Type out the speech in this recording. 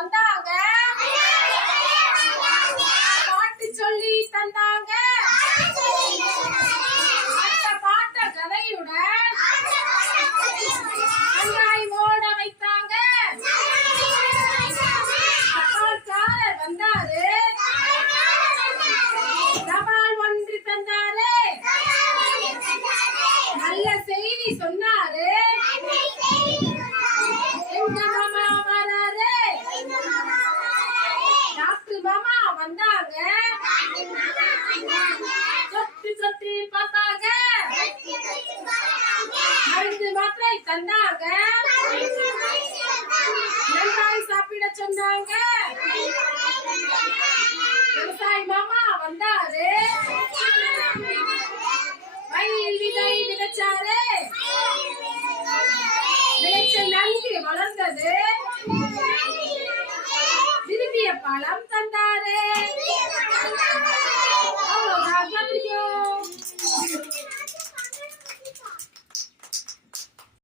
தந்தாங்க. பாட்டு சொல்லி தந்தாங்க. அந்த பாட்ட கதையுடன் ஓட வைத்தாங்க. வந்தாரு. தபால் ஒன்று தந்தாரு. நல்ல செய்தி சொன்ன வந்தாங்க. சொத்து சொத்தி பார்த்தாங்க. மருந்து மாத்திரை தந்தாங்க. நன்றாய் சாப்பிட சொன்னாங்க. விவசாயி மாமா வந்தாரு. வயல் விதை விதைச்சாரு. விளைச்சல் நன்கு வளர்ந்தது. வளம் தந்தாரே